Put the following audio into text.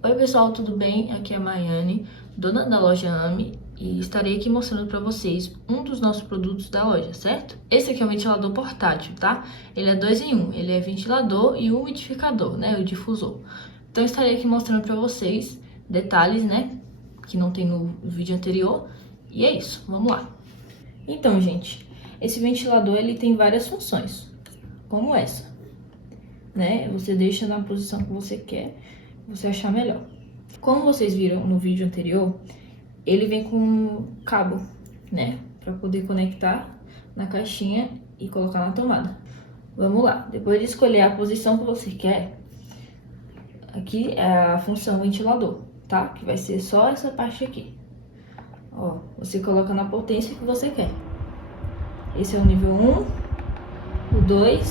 Oi pessoal, tudo bem? Aqui é a Maiane, dona da loja AME, e estarei aqui mostrando para vocês um dos nossos produtos da loja, certo? Esse aqui é um ventilador portátil, tá? Ele é 2 em 1, ele é ventilador e umidificador, né? O difusor. Então estarei aqui mostrando para vocês detalhes, né? Que não tem no vídeo anterior. E é isso, vamos lá. Então, gente, esse ventilador ele tem várias funções, como essa, né? Você deixa na posição que você quer, você achar melhor. Como vocês viram no vídeo anterior, ele vem com cabo, né? Para poder conectar na caixinha e colocar na tomada. Vamos lá, depois de escolher a posição que você quer, aqui é a função ventilador, tá? Que vai ser só essa parte aqui. Ó, você coloca na potência que você quer. Esse é o nível 1, o 2